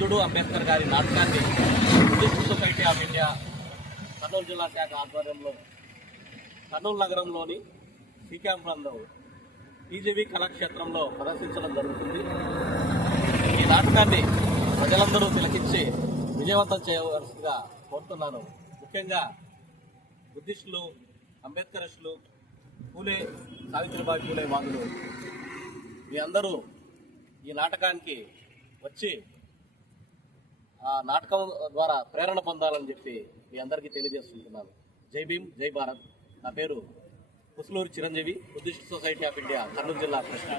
బుద్ధుడు అంబేద్కర్ గారి నాటకాన్ని Buddhist society of India Kurnool జిల్లా శాఖ ఆధ్వర్యంలో కర్నూలు నగరంలోని శ్రీకాంపురంలో ఈజీవి కళాక్షేత్రంలో ప్రదర్శించడం జరుగుతుంది. ఈ నాటకాన్ని ప్రజలందరూ తిలకించి విజయవంతం చేయవలసిందిగా కోరుతున్నాను. ముఖ్యంగా బుద్ధిస్టులు అంబేద్కరిస్టులు పూలే సావిత్రిబాయి పూలే వాదులు మీ అందరూ ఈ నాటకానికి వచ్చి ఆ నాటకం ద్వారా ప్రేరణ పొందాలని చెప్పి మీ అందరికీ తెలియజేస్తుంటున్నాను జై భీమ్ జై భారత్. నా పేరు Kusuluri Chiranjeevi Buddhist society of India Kurnool జిల్లా కృష్ణ